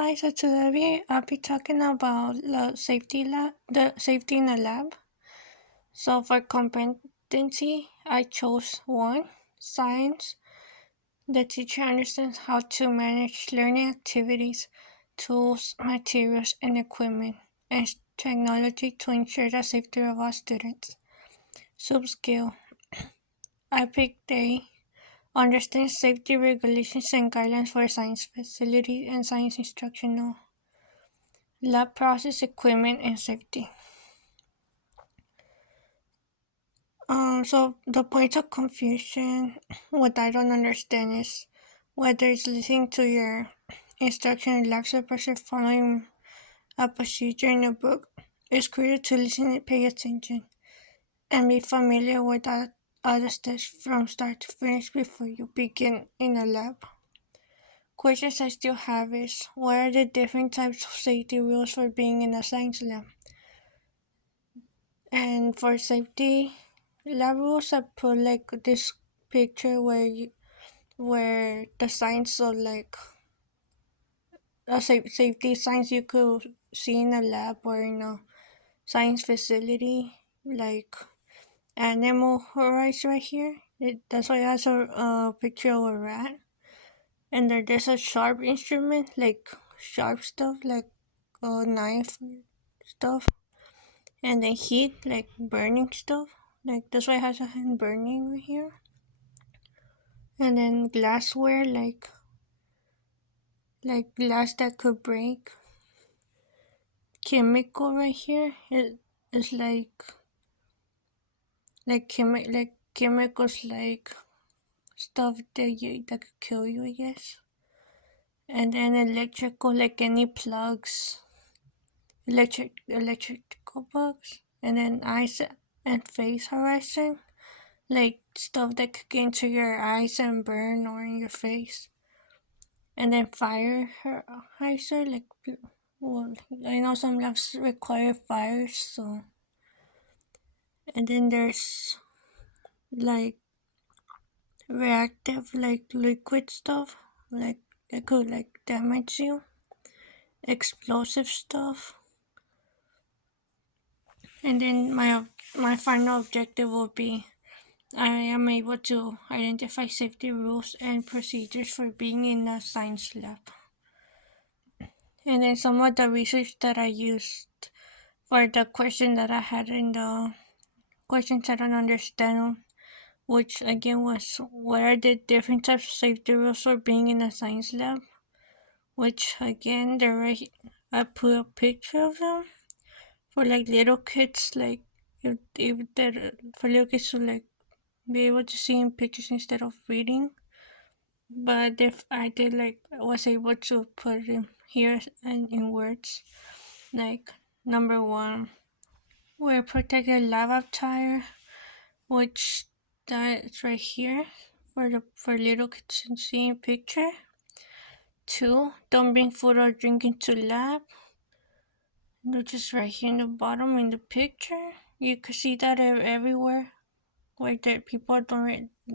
Hi, so today I'll be talking about the safety in the lab. So for competency, I chose one, science. The teacher understands how to manage learning activities, tools, materials, and equipment, and technology to ensure the safety of all students. Sub-skill, I picked A, understands safety regulations and guidelines for science facilities and science instructional. Lab process equipment and safety. So the point of confusion, what I don't understand is whether it's listening to your instruction in lab supervisor following a procedure in a book. It's crucial to listen and pay attention and be familiar with all the steps from start to finish before you begin in a lab. Questions I still have is what are the different types of safety rules for being in a science lab? And for safety lab rules, I put like this picture where the signs of like a safety signs you could see in a lab or in a science facility, like animal rights right here. That's why it has a picture of a rat, and there's a sharp instrument like sharp stuff like a knife stuff, and then heat like burning stuff. Like that's why it has a hand burning right here. And then glassware like glass that could break. Chemical right here. It's like chemicals like stuff that could kill you, I guess. And then electrical like any plugs, electrical plugs. And then eyes and face horizon like stuff that could get into your eyes and burn or in your face. And then fire hyzer, like, well, I know some labs require fires, so. And then there's like reactive, like liquid stuff, like that could like damage you. Explosive stuff. And then my final objective will be I am able to identify safety rules and procedures for being in a science lab. And then some of the research that I used for the question that I had in the questions I don't understand, which again was what are the different types of safety rules for being in a science lab? Which again, I put a picture of them for like little kids, like if they're for little kids to like be able to see in pictures instead of reading. But if I did like was able to put them here and in words, like number one, wear protected lab attire, which that's right here for little kids to see in picture. Two, don't bring food or drink into lab, which is right here in the bottom in the picture. You can see that everywhere where the people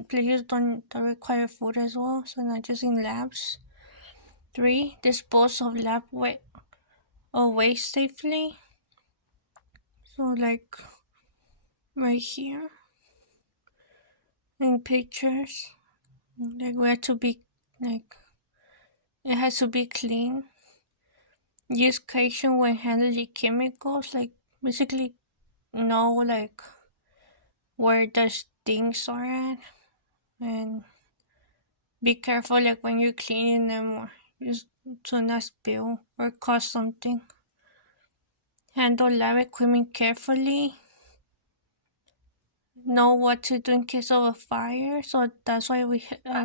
places don't require food as well, so not just in labs. Three, dispose of lab waste safely. So like right here in pictures, like we have to be like it has to be clean. Use caution when handling chemicals, like basically know like where the things are at, and be careful like when you're cleaning them or just to not spill or cause something. Handle lab equipment carefully. Know what to do in case of a fire. So that's why I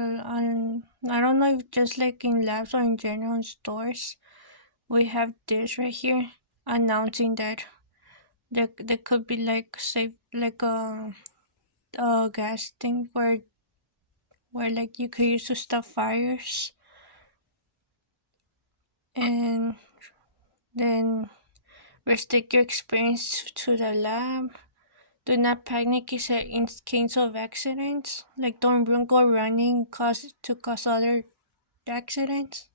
don't know if just like in labs or in general in stores, we have this right here announcing that there could be like safe like a gas thing where like you could use to stop fires. And then restrict your experience to the lab. Do not panic in case of accidents. Like don't go running to cause other accidents.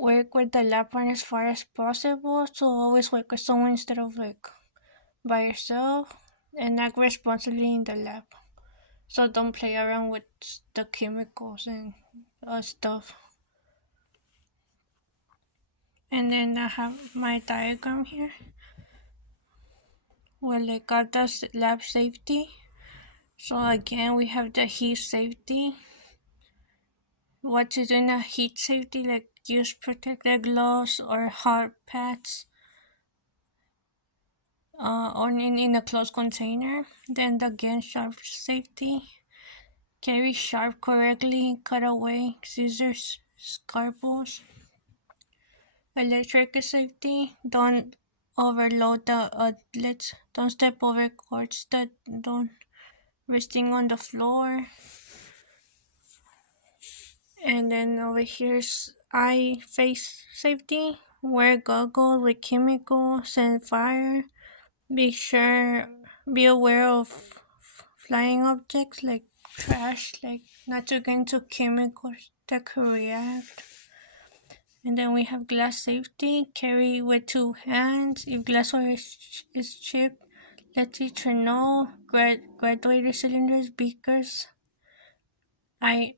work with the lab partner as far as possible. So always work with someone instead of like by yourself, and act responsibly in the lab. So don't play around with the chemicals and stuff. And then I have my diagram here where I got the lab safety. So again, we have the heat safety. What to do in a heat safety, like use protective gloves or hard pads on in a closed container. Then again, sharp safety. Carry sharp correctly, cut away, scissors, scalpels. Electric safety. Don't overload the outlets. Don't step over cords that don't resting on the floor. And then over here's eye face safety. Wear goggles with chemicals and fire. Be aware of flying objects like trash, like not to get into chemicals that could react. And then we have glass safety. Carry with 2 hands. If glassware is chipped, let teacher know. Graduated cylinders, beakers, I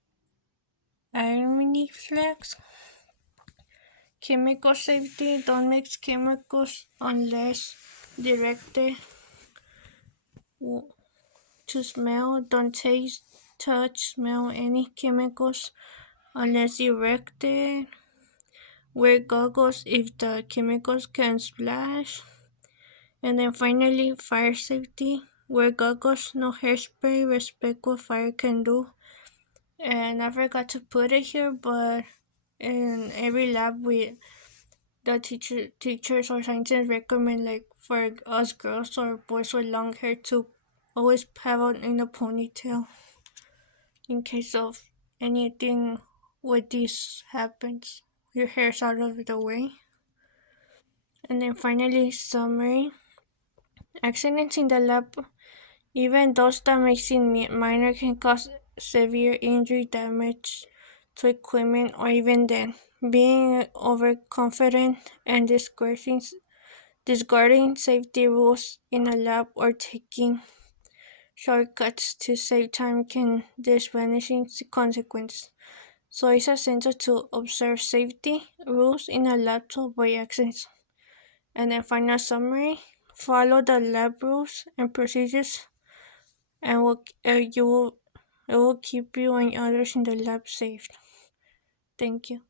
irony flags. Chemical safety. Don't mix chemicals unless directed to smell. Don't taste, touch, smell any chemicals unless directed. Wear goggles if the chemicals can splash. And then finally, fire safety. Wear goggles, no hairspray, respect what fire can do. And I forgot to put it here, but in every lab, the teachers or scientists recommend, like for us girls or boys with long hair, to always have it in a ponytail in case of anything with this happens. Your hair's out of the way. And then finally, summary. Accidents in the lab, even those that may seem minor, can cause severe injury, damage to equipment, or even death. Being overconfident and discarding safety rules in a lab or taking shortcuts to save time can vanishing consequences. So it's essential to observe safety rules in a lab to avoid accidents. And then final summary, follow the lab rules and procedures, and it will keep you and others in the lab safe. Thank you.